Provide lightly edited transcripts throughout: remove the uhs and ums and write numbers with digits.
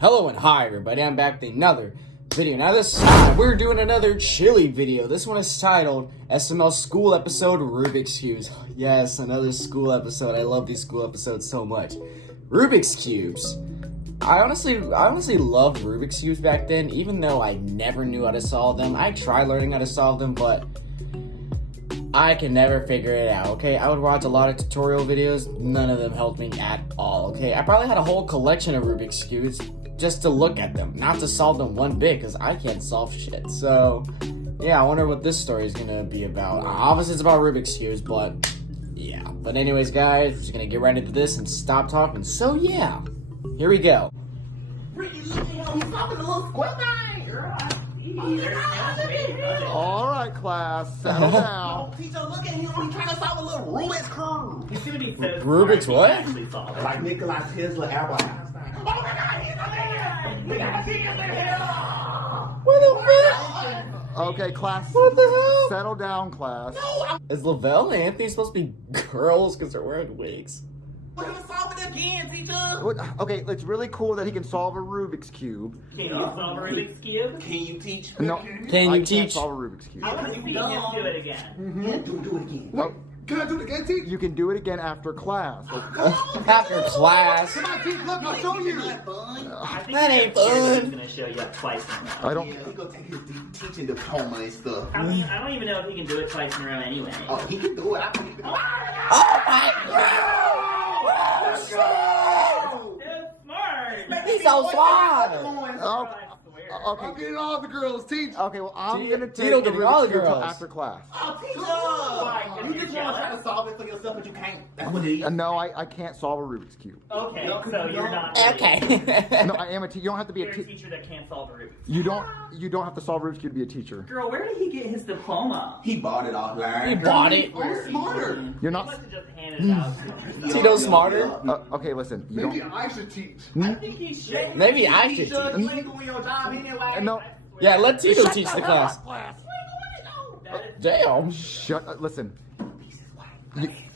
Hello and hi everybody, I'm back with another video. Now this time, we're doing another chili video. This one is titled SML School Episode Rubik's Cubes. Yes, another school episode. I love these school episodes so much. Rubik's Cubes. I honestly loved Rubik's Cubes back then, even though I never knew how to solve them. I tried learning how to solve them, but I can never figure it out, okay? I would watch a lot of tutorial videos. None of them helped me at all, okay? I probably had a whole collection of Rubik's Cubes just to look at them, not to solve them one bit, because I can't solve shit. So, yeah, I wonder what this story is going to be about. Obviously, it's about Rubik's Cubes, but yeah. But anyways, guys, we're just going to get right into this and stop talking. So, yeah, here we go. All right, class, settle down. Teacher, look at him. He's trying to solve a little Rubik's curve. He's gonna be so Rubik's smart, what? he can actually solve it. Like Nikola Tesla, Albert Einstein. Oh my God, he's a man! We got Jesus in here! What the fuck? Okay, class. What the hell? Settle down, class. Is Lavelle and Anthony supposed to be girls because they're wearing wigs? We're gonna solve it again, teacher. Okay, it's really cool that he can solve a Rubik's Cube. Can you solve a Rubik's Cube? Can you teach? No, Can I you can't teach? solve a Rubik's Cube. I want to see him do it again. Yeah, do it again. No, Can I do it again, teach? you can do it again after class. After class. Come on, teach, look, I'll show you. I think That ain't he's fun. gonna show you twice in a row. I don't. Yeah, he gonna take his teaching diploma and stuff. I mean, I don't even know if he can do it twice in a row anyway. Oh, he can do it. I think he can do it. Oh my god! So smart! He's so smart! Oh, I'm okay. getting all the girls, teach. Okay, well, I'm gonna take Tito the getting all Rubik's the Cube till girls. after class. Oh, teacher! Why? You just want to try to solve it for yourself, but you can't. That's what it is. No, I can't solve a Rubik's Cube. Okay, so you're not. Okay. No, I am a teacher. You don't have to be You're a a teacher. teacher that can't solve a Rubik's. You don't have to solve Rubik's Cube to be a teacher. Girl, where did he get his diploma? He bought it offline. He bought it. I'm smarter. You're He not. must have just handed it out to him. Tito's smarter? Okay, listen. You Maybe don't. I should teach. I think he should. Maybe I should You teach. ain't doing your job anyway. No. Yeah, let Tito teach the class. That is Damn. Shut. Listen.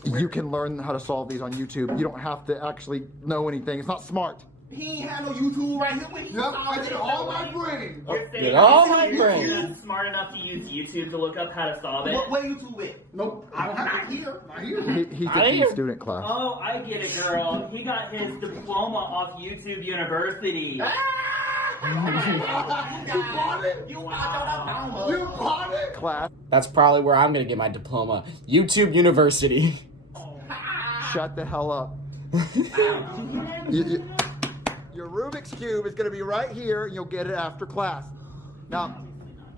You can learn how to solve these on YouTube. You don't have to actually know anything. It's not smart. He ain't had no YouTube right here when he Yep, I did all my brain. You're saying Get all my you're brain. not smart enough to use YouTube to look up how to solve it? Where YouTube at? Nope. I'm not here. Not here. He's I a hear- student class. Oh, I get it, girl. He got his diploma off YouTube University. You bought it. You bought You bought it. Class. That's probably where I'm gonna get my diploma. YouTube University. Shut the hell up. Your Rubik's Cube is going to be right here, and you'll get it after class. Now,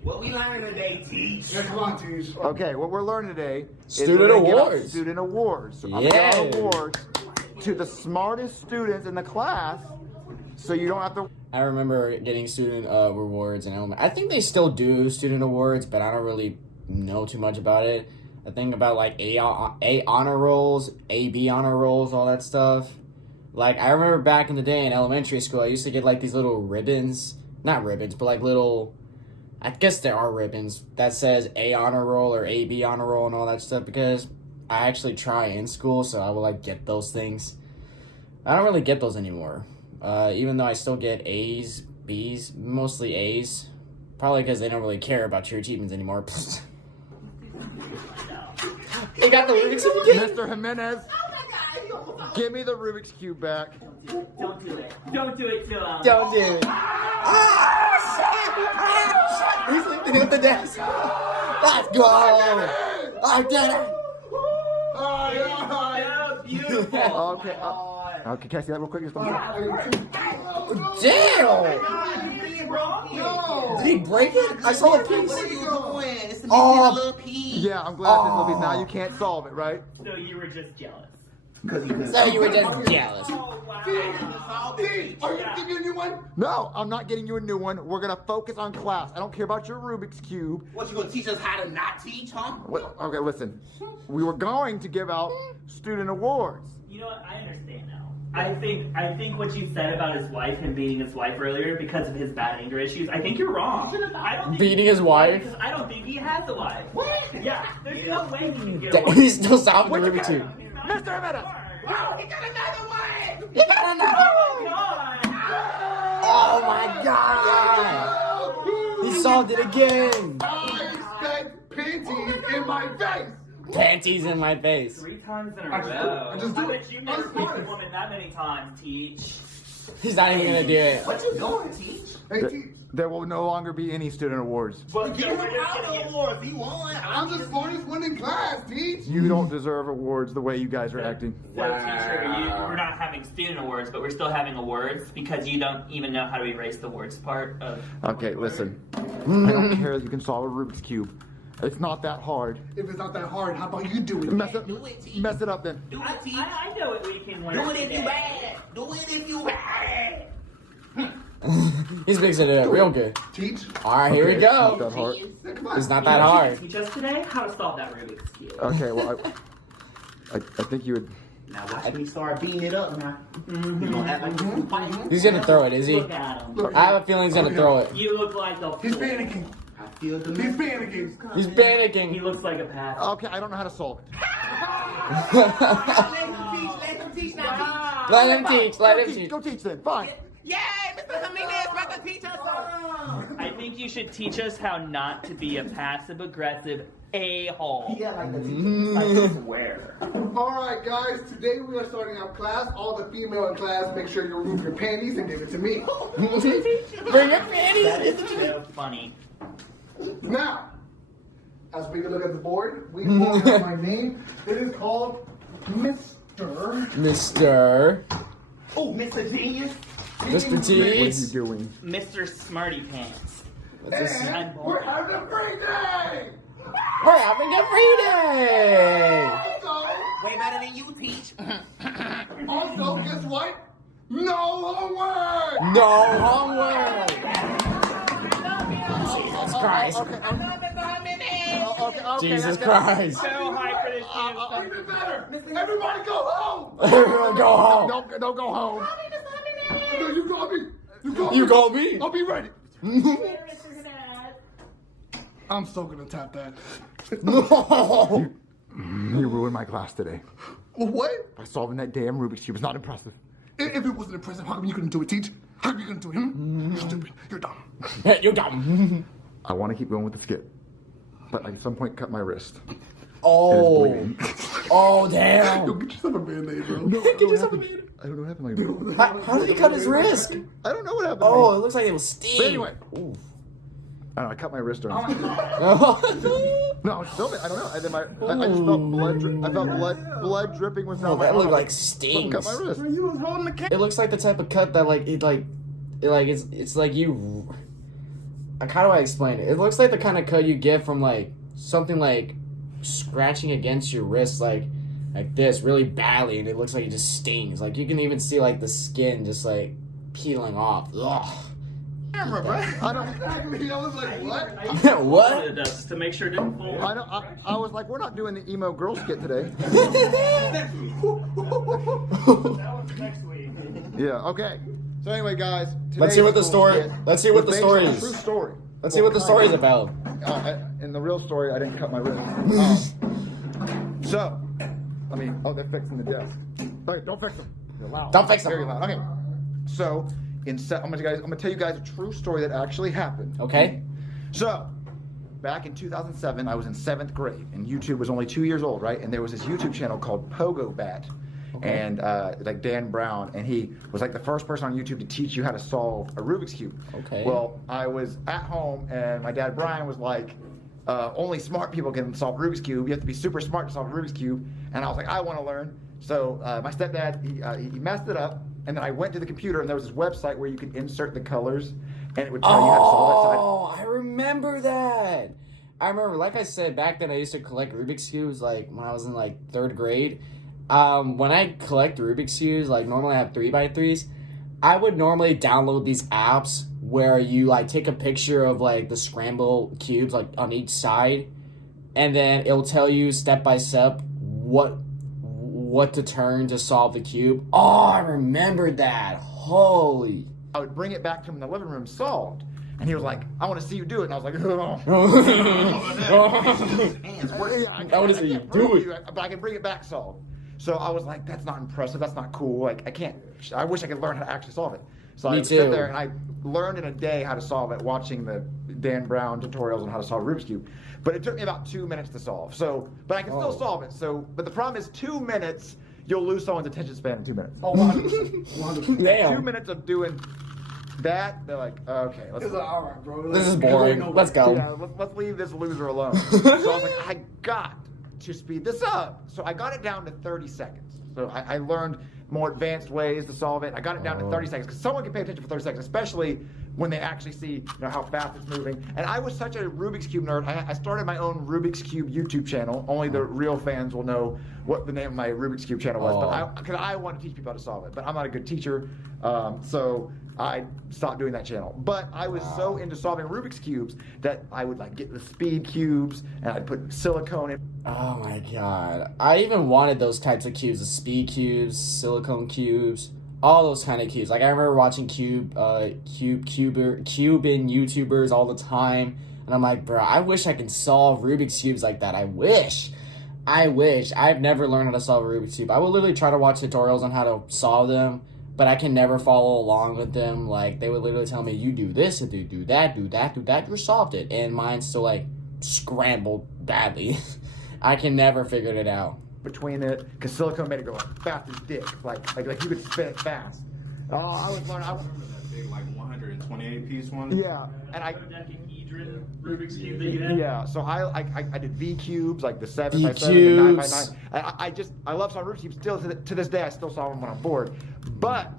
What we learned today, teach. Yeah, come on, teach. okay, what we're learning today is Student we're gonna give out awards. Student awards. So I'm Yeah. gonna give awards to the smartest students in the class, so you don't have to. I remember getting student rewards in elementary. I think they still do student awards, but I don't really know too much about it. I think about like A honor rolls, AB honor rolls, all that stuff. Like I remember back in the day in elementary school, I used to get like these little ribbons, not ribbons, but like little, I guess there are ribbons that says A honor roll or AB honor roll and all that stuff because I actually try in school, so I will like get those things. I don't really get those anymore. Even though I still get A's, B's, mostly A's. Probably because they don't really care about your achievements anymore. They got the Rubik's Cube again. Mr. Jimenez, give me the Rubik's Cube back. Don't do it. Don't do it to him. Don't do it. Ah, shit. He's lifting up the desk. Let's go. I did it. So beautiful. Okay, okay, can I see that real quick? Just Damn. Did he break it? I saw a piece. What are you doing? It's missing Oh. a little piece. Yeah, I'm glad this movie's now you can't solve it, right? So you were just jealous. Because he couldn't. So you were just jealous. Oh, wow. Teach. Are you gonna give me a new one? No, I'm not getting you a new one. We're gonna focus on class. I don't care about your Rubik's Cube. What, you gonna teach us how to not teach, huh? Okay, listen. We were going to give out student awards. You know what? I understand now. I think what you said about his wife, him beating his wife earlier because of his bad anger issues, I think you're wrong. I don't think Beating his wife? Because I don't think he has a wife. What? Yeah, there's no way he can get Damn, away. he's still solving the Rubik's Cube. Mr. Jimenez! Oh, he got another one! You got another Oh one. my god! Oh, god! He solved it again! I said panties in my face. Panties in my face. 3 times in a row. I just do it. bet you never kissed a woman that many times, Teach. He's not even gonna do it. What you doing, Teach? Hey, Teach. There will no longer be any student awards. But Give him out the awards. He won. I'm the smartest one in class, Teach. You don't deserve awards the way you guys are acting. So, teacher, we're not having student awards, but we're still having awards because you don't even know how to erase the words part of. Okay, listen. I don't care that you can solve a Rubik's Cube. It's not that hard. If it's not that hard, how about you do it? Mess it, Do it, Teach. mess it up then. Do it, Teach. I know what we can learn. Do it if today. you bad. Do it if you bad. He's mixing it up real good. Teach. Alright, here we Okay, Not go. that hard. Come on. It's not that hard. Teach us today how to solve that Rubik's Cube. Okay, well, I think you would. Now watch me start beating it up now. You gonna act like you fighting? He's gonna throw it, is he? Look at him. I have a feeling he's gonna throw it. You look like a He's fool. panicking. I feel the He's panicking. He's He panicking. looks like a pack. Okay, I don't know how to solve it. Let him teach now. Let him teach, let him teach. Go teach then. Fine. Yay, Mr. Dominguez, about to teach us something. I think you should teach us how not to be a passive-aggressive a-hole. Yeah, like the teacher, like swear. All right, guys. Today we are starting our class. All the female in class, make sure you remove your panties and give it to me. Bring your panties. That is so funny. Now, as we look at the board, we will have my name. It is called Mr. Mr. Oh, Mr. Genius. Mr. What are you Teach. doing? Mmr. Smarty Pants. And we're having a free day. We're having a free day. Also, Way better than you, Teach. also, guess what? No homework. No homework. Jesus Christ. Okay, Jesus Christ. So high for this Even better. Everybody go home. Everyone go home. Don't go home. No, you call me. You call me. I'll be ready. I'm still gonna tap that. No. You ruined my class today What? by solving that damn Rubik's Cube. It's not impressive. If it wasn't impressive, how come you couldn't do it, Teach? How come you couldn't do it? You're stupid. You're dumb. You dumb. I want to keep going with the skit, but at some point cut my wrist. Oh. It is bleeding. Oh Go damn. get yourself a band-aid, bro. Get yourself a man. I don't know what happened. How did he cut his wrist? I don't know what happened. Oh, it looks like it was steam. But anyway. Ooh. I don't know, I cut my wrist during this. Oh, No, I was filming. I don't know. And then I just felt blood. I felt blood dripping was down my that looked arm. like Someone cut stings. my wrist. You was holding the camera. It looks like the type of cut that it's like you. Like, how do I explain it? It looks like the kind of cut you get from like something like scratching against your wrist, like this really badly, and it looks like it just stings. Like you can even see like the skin just like peeling off. Ugh. Camera, bro. I don't. Exactly. I was like, what? What? Just to make sure it didn't fall. I was like, we're not doing the emo girl skit today. That was next week. Yeah. Okay. So anyway, guys. Let's see what the today's story. skit Let's see what was the based on story a is. True story. Let's see what the story's about. In the real story, I didn't cut my wrist. So, I mean, oh, they're fixing the desk. But don't fix them. They're loud. Don't fix them. Very loud. Okay. So, I'm gonna tell you guys a true story that actually happened. Okay. So, back in 2007, I was in 7th grade, and YouTube was only 2 years old, right? And there was this YouTube channel called Pogo Bat, and like Dan Brown, and he was like the first person on YouTube to teach you how to solve a Rubik's Cube. Okay. Well, I was at home, and my dad Brian was like, only smart people can solve Rubik's Cube. You have to be super smart to solve a Rubik's Cube. And I was like, I want to learn. So my stepdad, he messed it up. And then I went to the computer, and there was this website where you could insert the colors, and it would tell you how to solve it. So I remember that. I remember, like I said, back then I used to collect Rubik's Cubes, like, when I was in, like, 3rd grade. When I collect Rubik's Cubes, like, normally I have 3x3s, I would normally download these apps where you, like, take a picture of, like, the scramble cubes, like, on each side, and then it'll tell you step by step what to turn to solve the cube. Oh, I remembered that. Holy. I would bring it back to him in the living room solved. And he was like, I want to see you do it. And I was like, oh. Hands work. I wanna see you do it. But I can bring it back solved. So I was like, that's not impressive. That's not cool. Like, I wish I could learn how to actually solve it. So Me I too. sit there and I learned in a day how to solve it, watching the Dan Brown tutorials on how to solve Rubik's Cube. But it took me about 2 minutes to solve. So, but I can still solve it. So, but the problem is 2 minutes, you'll lose someone's attention span in 2 minutes. Oh, 100%. 100%. Damn. 2 minutes of doing that, they're like, okay, let's It's like, all right, bro. This is Like, boring. Let's go. yeah, let's leave this loser alone. So I was like, I got to speed this up. So I got it down to 30 seconds. So I learned more advanced ways to solve it. I got it down to 30 seconds because someone can pay attention for 30 seconds, especially when they actually see how fast it's moving. And I was such a Rubik's Cube nerd. I started my own Rubik's Cube YouTube channel. Only the real fans will know what the name of my Rubik's Cube channel was. But because I want to teach people how to solve it. But I'm not a good teacher, so I stopped doing that channel. But I was so into solving Rubik's Cubes that I would like get the speed cubes and I'd put silicone in. Oh my god. I even wanted those types of cubes, the speed cubes, silicone cubes, all those kind of cubes. Like I remember watching Cuban YouTubers all the time, and I'm like, bro, I wish I could solve Rubik's Cubes like that. I wish. I've never learned how to solve a Rubik's Cube. I would literally try to watch tutorials on how to solve them, but I can never follow along with them. Like, they would literally tell me, you do this, and do that, you solved it. And mine's still, like, scrambled badly. I can never figure it out. Between it, because silicone made it go fast as dick. Like you could spin it fast. Oh, I was learning. Remember that big, like 128 piece one? Yeah, and I. Dodecahedron Rubik's Cube that you had? Yeah, so I did V cubes, like the 7 V by 7, the 9 by cubes. 9. I love solving Rubik's Cubes. Still to this day, I still solve them when I'm bored. But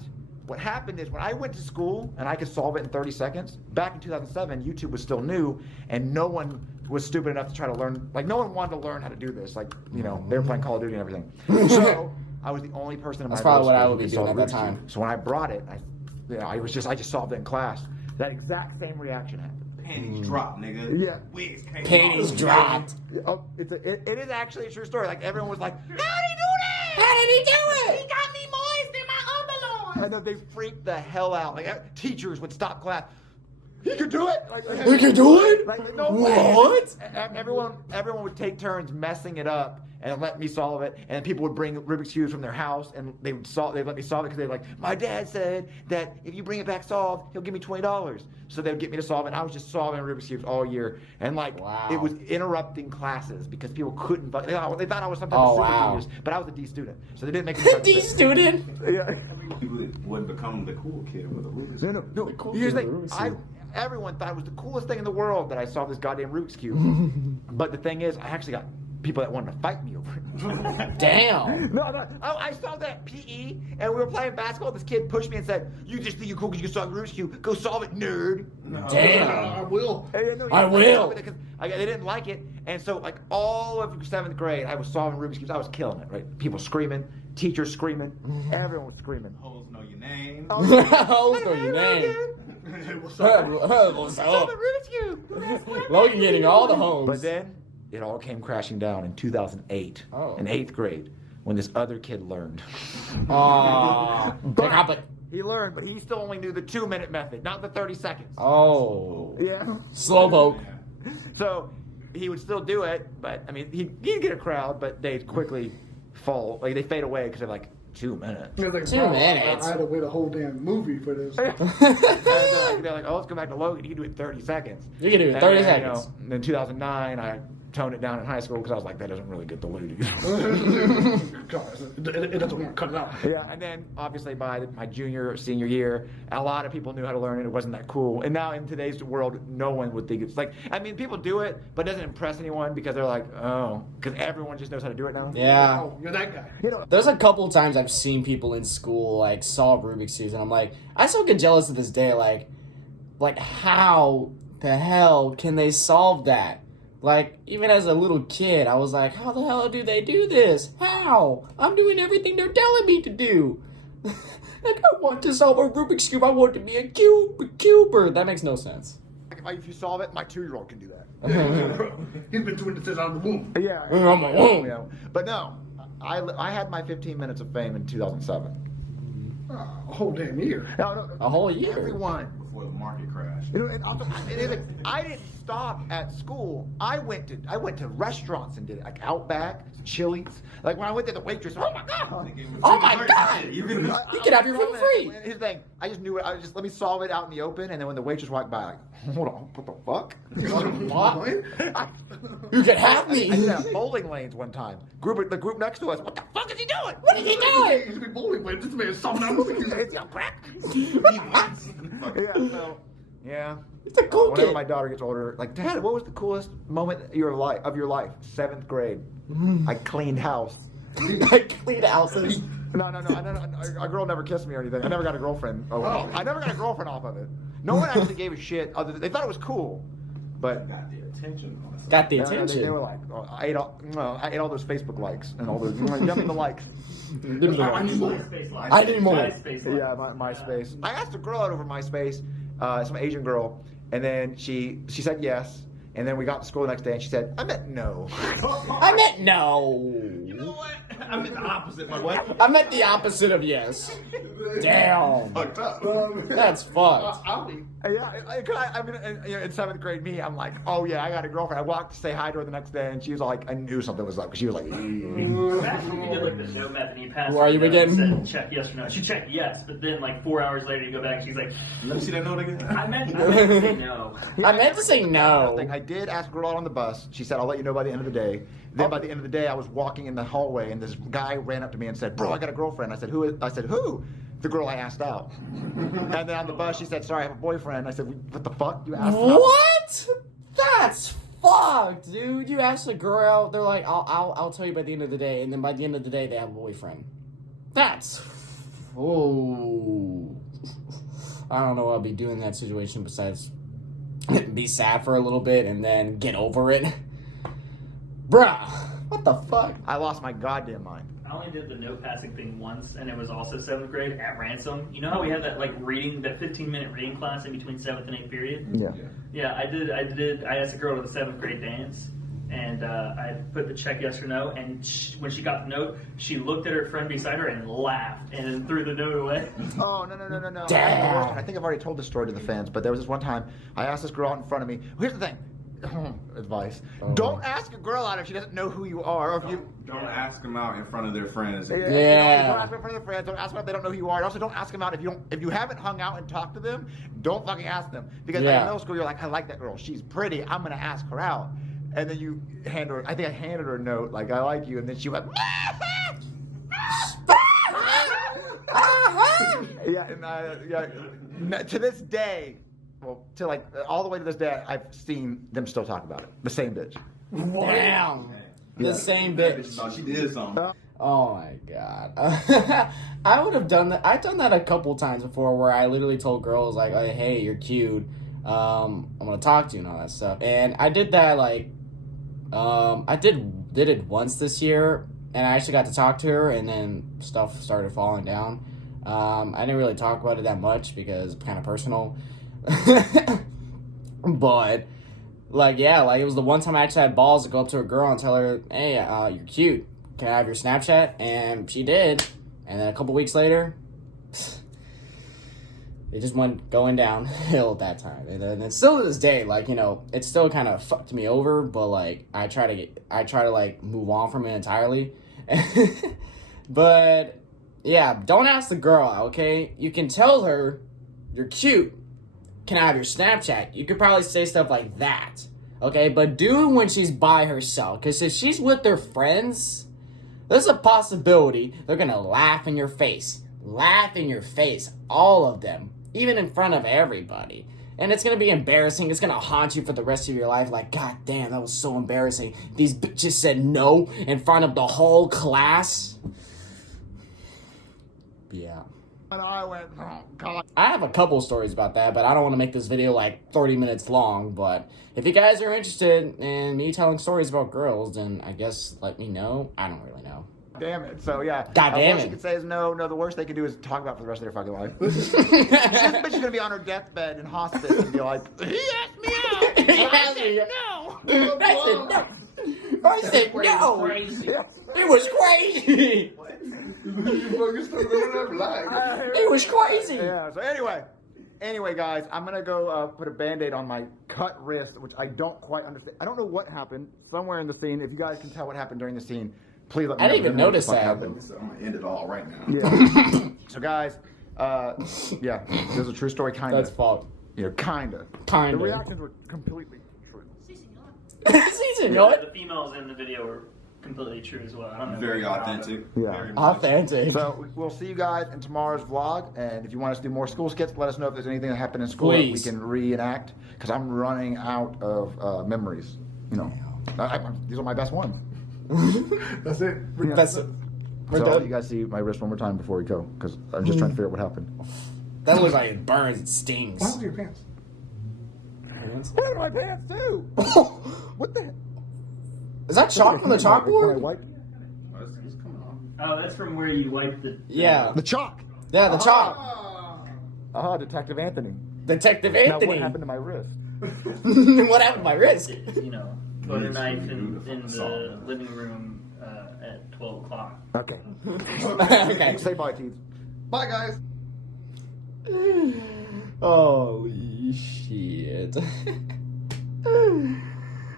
what happened is when I went to school and I could solve it in 30 seconds, back in 2007, YouTube was still new, and no one was stupid enough to try to learn. Like, no one wanted to learn how to do this. Like, they were playing Call of Duty and everything. So I was the only person in my That's probably what school I who would be could doing solve at that Rubik's time. Cube. So when I brought it, I just solved it in class. That exact same reaction happened. Panties dropped, nigga. Yeah. Wigs came Panties off. dropped. Oh, it is actually a true story. Like, everyone was like, how did he do that? How did he do it? He got me moist in my underlord. And then they freaked the hell out. Like, teachers would stop class. He could do it. He could do it? Like, no What? way. Everyone would take turns messing it up and let me solve it. And people would bring Rubik's Cubes from their house and they'd let me solve it because they're like, my dad said that if you bring it back solved, he'll give me $20. So they would get me to solve it. And I was just solving Rubik's Cubes all year. And Wow. it was interrupting classes because people couldn't. They thought I was some type of super genius, but I was a D student, so they didn't make me. D student. Yeah. You would become the cool kid with a Rubik's Cube. No. cool Here's the kid with a Rubik's thing. Cube. Everyone thought it was the coolest thing in the world that I solved this goddamn Rubik's Cube. But the thing is, I actually got people that wanted to fight me over it. Damn. No. I solved that at PE, and we were playing basketball. This kid pushed me and said, "You just think you're cool because you can solve Rubik's Cube. Go solve it, nerd." Damn. I will. I will. Because they didn't like it, and so like all of 7th grade, I was solving Rubik's Cubes. I was killing it. Right? People screaming, teachers screaming, everyone was screaming. Hoes know your name. Hoes know your name. What's up? What's Solve up? the Rubik's Cube. Logan getting all the homes. But then it all came crashing down in 2008, in 8th grade, when this other kid learned. But He learned, but he still only knew the 2-minute method, not the 30 seconds. oh, Yeah. slowpoke. So he would still do it, but I mean, he'd get a crowd, but they'd quickly fall, like they fade away because they're like 2 minutes. It's like, 2 bro, minutes. I had to wait a whole damn movie for this. And they're like, oh, let's go back to Logan. He can do it in 30 seconds. You can do it in And 30 then, seconds. In 2009, I toned it down in high school because I was like, that doesn't really get the ladies. It doesn't want to cut it out. Yeah, and then obviously by my junior or senior year, a lot of people knew how to learn it. It wasn't that cool. And now in today's world, no one would think it's like, I mean, people do it, but it doesn't impress anyone because they're like, oh, because everyone just knows how to do it now. Yeah. Oh, you're that guy. You know, There's a couple times I've seen people in school like solve Rubik's Cubes, and I'm like, I still get jealous to this day. Like how the hell can they solve that? Like, even as a little kid, I was like, how the hell do they do this? How? I'm doing everything they're telling me to do. Like, I want to solve a Rubik's Cube. I want to be a cuber. That makes no sense. if you solve it, my 2-year-old can do that. He's been doing this since out of the womb. Yeah. I'm a womb. Yeah. But no, I had my 15 minutes of fame in 2007. A whole damn year. No, A whole year. Everyone before the market crashed. You know, and also, I didn't stop at school. I went to restaurants and did it, like Outback, Chili's. Like when I went there, the waitress, oh my god, Oh my god! You You can have your food free. Here's the thing, I just knew it. I just let me solve it out in the open, and then when the waitress walked by, like, hold on, what the fuck? What? You can have I did me. that bowling lanes one time. The group next to us. What the fuck is he doing? What are you doing? He's been bowling, but this man is something else. Is he on crack? Yeah. So, yeah. It's a cool Whenever kid. my daughter gets older, like, Dad, what was the coolest moment of your life? 7th grade. I cleaned house. I clean houses. No. A girl never kissed me or anything. I never got a girlfriend. I never got a girlfriend off of it. No one actually gave a shit. They thought it was cool, but Got the attention. Got the they attention. were like, oh, I ate all those Facebook likes and all those. Yummy the likes. I need more. Yeah, MySpace. I asked a girl out over MySpace, some Asian girl, and then she said yes. And then we got to school the next day, and she said, "I meant no." I meant no. You know what? I meant the opposite, my boy. I meant the opposite of yes. Damn. Fucked up. That's fucked. Yeah, I mean, in 7th grade, I'm like, oh yeah, I got a girlfriend. I walked to say hi to her the next day, and she was like, I knew something was up, because she was like, Imagine if you did like the note method and you passed. Who are you the note and again? said, check yes or no. She checked yes, but then like 4 hours later you go back and she's like, Let me see that note again. I meant to say no. I meant to say no. I did ask a girl out on the bus. She said, I'll let you know by the end of the day. Then by the end of the day, I was walking in the hallway, and this guy ran up to me and said, bro, I got a girlfriend. I said, who? I said, who? The girl I asked out. And then on the bus, she said, sorry, I have a boyfriend. I said, what the fuck? You asked out? What? That's fucked, dude. You ask a girl out, they're like, I'll tell you by the end of the day, and then by the end of the day, they have a boyfriend. That's I don't know what I'll be doing in that situation besides be sad for a little bit and then get over it. Bruh, what the fuck? I lost my goddamn mind. I only did the note passing thing once, and it was also 7th grade at Ransom. You know how we had that like reading, that 15-minute reading class in between 7th and 8th period? Yeah. Yeah, I asked a girl to the 7th grade dance, and I put the check yes or no, and when she got the note, she looked at her friend beside her and laughed, and then threw the note away. Oh, no. Damn. I think I've already told this story to the fans, but there was this one time I asked this girl out in front of me. Here's the thing. Advice. Don't ask a girl out if she doesn't know who you are. Or if you Don't ask them out in front of their friends. Don't ask them in front of their friends. Don't ask them if they don't know who you are. And also, don't ask them out if you haven't hung out and talked to them. Don't fucking ask them, because in middle school you're like, I like that girl. She's pretty. I'm gonna ask her out. And then you hand her. I think I handed her a note like, I like you, and then she went. To this day, well, to like all the way to this day, I've seen them still talk about it. The same bitch. Damn. The same bitch. She did something. Oh my god. I would have done that. I've done that a couple times before where I literally told girls like, oh, hey, you're cute. I'm gonna talk to you and all that stuff. And I did that like I did it once this year, and I actually got to talk to her, and then stuff started falling down. I didn't really talk about it that much because it's kind of personal. But like, yeah, like it was the one time I actually had balls to go up to a girl and tell her, hey, you're cute. Can I have your Snapchat? And she did. And then a couple weeks later, it just went going downhill at that time. And then still to this day, like, you know, it still kind of fucked me over, but like I try to like move on from it entirely. But yeah, don't ask the girl, okay? You can tell her you're cute. Can I have your Snapchat? You could probably say stuff like that, okay? But do it when she's by herself, because if she's with their friends, there's a possibility they're gonna laugh in your face, all of them, even in front of everybody. And it's gonna be embarrassing. It's gonna haunt you for the rest of your life. Like, god damn, that was so embarrassing. These bitches said no in front of the whole class. Yeah. And I went, oh god. I have a couple stories about that, but I don't want to make this video like 30 minutes long. But if you guys are interested in me telling stories about girls, then I guess let me know. I don't really know. Damn it. So yeah. God damn The worst it. you can say is no. No, the worst they can do is talk about it for the rest of their fucking life. This bitch is gonna be on her deathbed in hospice and be like, he asked me out. And I said no. I said no. Crazy. It was crazy. You fucking still living that life. It was crazy. Yeah. So anyway, Anyway, guys, I'm gonna go put a Band-Aid on my cut wrist, which I don't quite understand. I don't know what happened somewhere in the scene. If you guys can tell what happened during the scene, please let me I know. didn't even notice that. Happened. So I'm gonna end it all right now. Yeah. So, guys, yeah, this is a true story, kind of. That's fault. You know, kind of. Kinda. The reactions were completely true. Season, you know The what? females in the video were completely true as well. I don't know. Very authentic. Yeah. Very much. Authentic. So we'll see you guys in tomorrow's vlog, and if you want us to do more school skits, let us know if there's anything that happened in school Please. that we can reenact, because I'm running out of memories. You know, these are my best ones. That's it. That's it. We're So done. you guys see my wrist one more time before we go, because I'm just trying to figure out what happened. That looks like it burns. It stings. What happened to your pants? What are my pants too? What the heck? Is that chalk from the When I chalkboard? wipe- Oh, it's coming off. Oh, that's from where you wiped the. Yeah. The chalk. Yeah, the chalk. Detective Anthony. Detective Now Anthony. what happened to my wrist? What happened to my wrist? You know, put a knife in the living room at 12 o'clock. Okay. Okay. Say bye, Teeds. Bye, guys. Holy shit.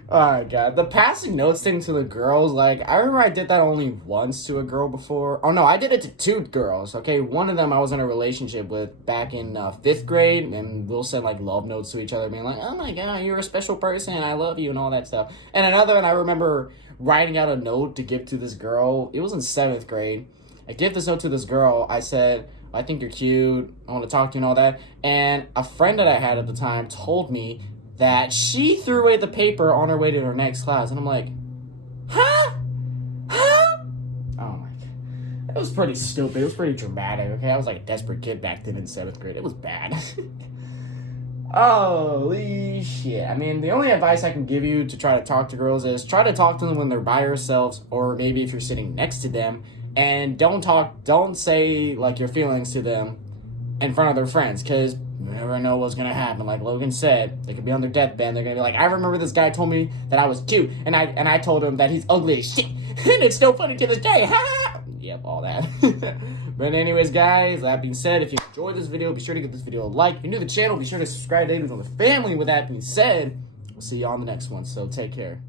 Alright, God. The passing notes thing to the girls, like, I remember I did that only once to a girl before. Oh, no, I did it to 2 girls, okay? One of them I was in a relationship with back in 5th grade, and we'll send, like, love notes to each other, being like, oh my God, you're a special person, I love you, and all that stuff. And another one, I remember writing out a note to give to this girl. It was in 7th grade. I gave this note to this girl. I said, I think you're cute, I want to talk to you and all that. And a friend that I had at the time told me that she threw away the paper on her way to her next class. And I'm like, huh? Huh? Oh my God. It was pretty stupid. It was pretty dramatic, okay? I was like a desperate kid back then in 7th grade. It was bad. Holy shit. I mean, the only advice I can give you to try to talk to girls is try to talk to them when they're by yourselves, or maybe if you're sitting next to them. And don't say, like, your feelings to them in front of their friends, because you never know what's gonna happen. Like Logan said, they could be on their deathbed, they're gonna be like, I remember this guy told me that I was cute, and I told him that he's ugly as shit, and it's still funny to this day, ha! Yep, all that. But anyways, guys, that being said, if you enjoyed this video, be sure to give this video a like. If you're new to the channel, be sure to subscribe to the family. With that being said, we'll see you on the next one, so take care.